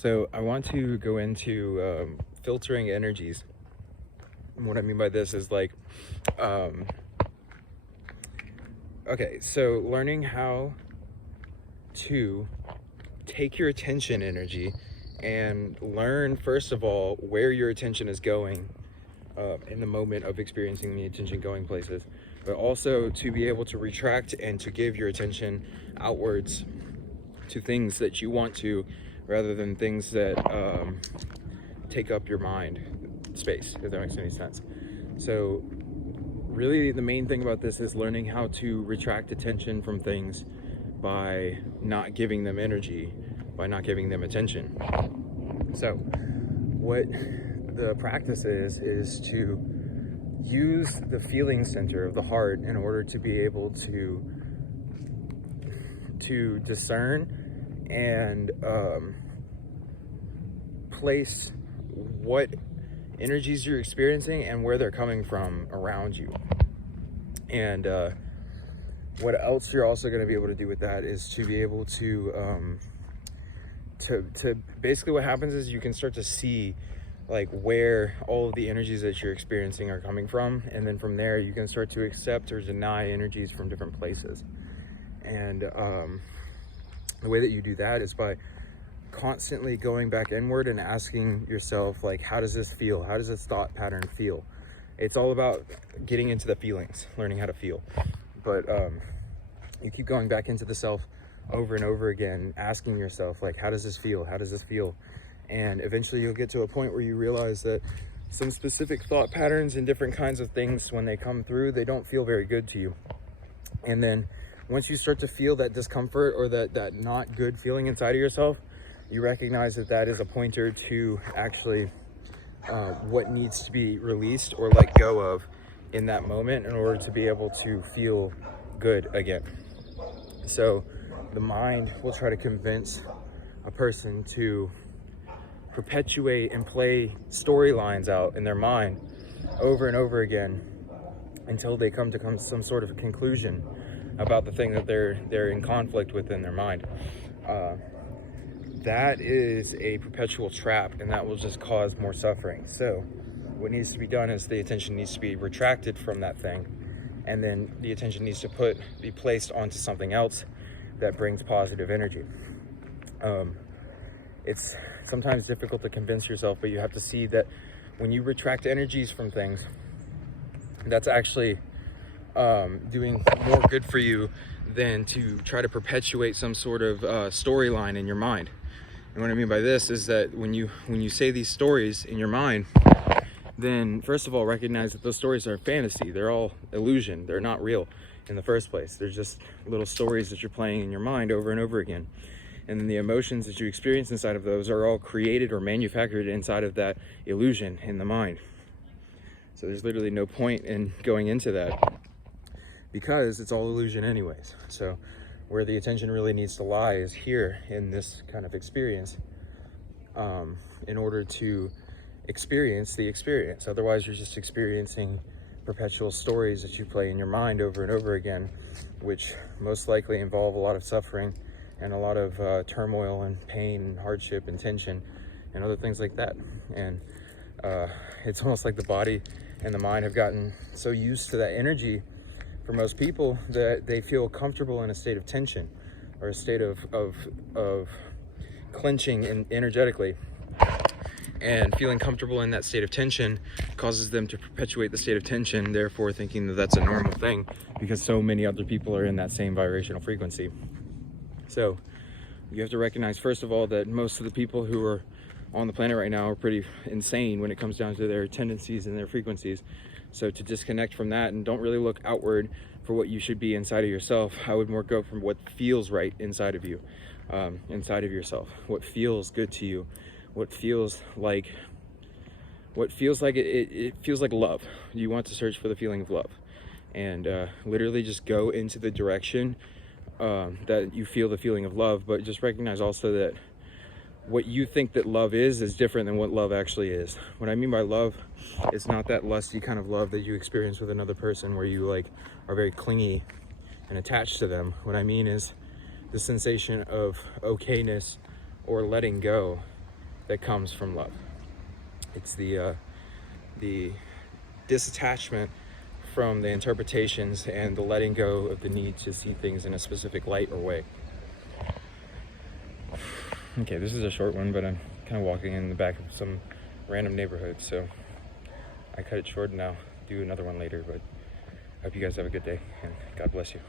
So I want to go into filtering energies. And what I mean by this is like, okay, so learning how to take your attention energy and learn, first of all, where your attention is going in the moment of experiencing the attention going places, but also to be able to retract and to give your attention outwards to things that you want to, rather than things that take up your mind space, if that makes any sense. So really the main thing about this is learning how to retract attention from things by not giving them energy, by not giving them attention. So what the practice is to use the feeling center of the heart in order to be able to discern and place what energies you're experiencing and where they're coming from around you. And what else you're also going to be able to do with that is to be able to basically, what happens is you can start to see like where all of the energies that you're experiencing are coming from, and then from there you can start to accept or deny energies from different places. And the way that you do that is by constantly going back inward and asking yourself, like, how does this feel? How does this thought pattern feel? It's all about getting into the feelings, learning how to feel. But you keep going back into the self over and over again, asking yourself, like, how does this feel? How does this feel? And eventually you'll get to a point where you realize that some specific thought patterns and different kinds of things, when they come through, they don't feel very good to you. And then once you start to feel that discomfort or that not good feeling inside of yourself, you recognize that that is a pointer to actually what needs to be released or let go of in that moment in order to be able to feel good again. So the mind will try to convince a person to perpetuate and play storylines out in their mind over and over again until they come to some sort of conclusion about the thing that they're in conflict with in their mind. That is a perpetual trap, and that will just cause more suffering. So what needs to be done is the attention needs to be retracted from that thing, and then the attention needs to be placed onto something else that brings positive energy. It's sometimes difficult to convince yourself, but you have to see that when you retract energies from things, that's actually doing more good for you than to try to perpetuate some sort of storyline in your mind. And what I mean by this is that when you say these stories in your mind, then first of all, recognize that those stories are fantasy. They're all illusion. They're not real in the first place. They're just little stories that you're playing in your mind over and over again. And then the emotions that you experience inside of those are all created or manufactured inside of that illusion in the mind. So there's literally no point in going into that, because it's all illusion anyways. So where the attention really needs to lie is here in this kind of experience, in order to experience the experience. Otherwise you're just experiencing perpetual stories that you play in your mind over and over again, which most likely involve a lot of suffering and a lot of turmoil and pain and hardship and tension and other things like that. And it's almost like the body and the mind have gotten so used to that energy for most people that they feel comfortable in a state of tension or a state of clenching energetically. And feeling comfortable in that state of tension causes them to perpetuate the state of tension, therefore thinking that that's a normal thing because so many other people are in that same vibrational frequency. So you have to recognize, first of all, that most of the people who are on the planet right now are pretty insane when it comes down to their tendencies and their frequencies. So to disconnect from that and don't really look outward for what you should be inside of yourself, I would more go from what feels right inside of you, inside of yourself, what feels good to you, what feels like it feels like love. You want to search for the feeling of love, and literally just go into the direction that you feel the feeling of love. But just recognize also that what you think that love is different than what love actually is. What I mean by love is not that lusty kind of love that you experience with another person where you like are very clingy and attached to them. What I mean is the sensation of okayness or letting go that comes from love. It's the disattachment from the interpretations and the letting go of the need to see things in a specific light or way. Okay, this is a short one, but I'm kind of walking in the back of some random neighborhood, so I cut it short and I'll do another one later. But I hope you guys have a good day, and God bless you.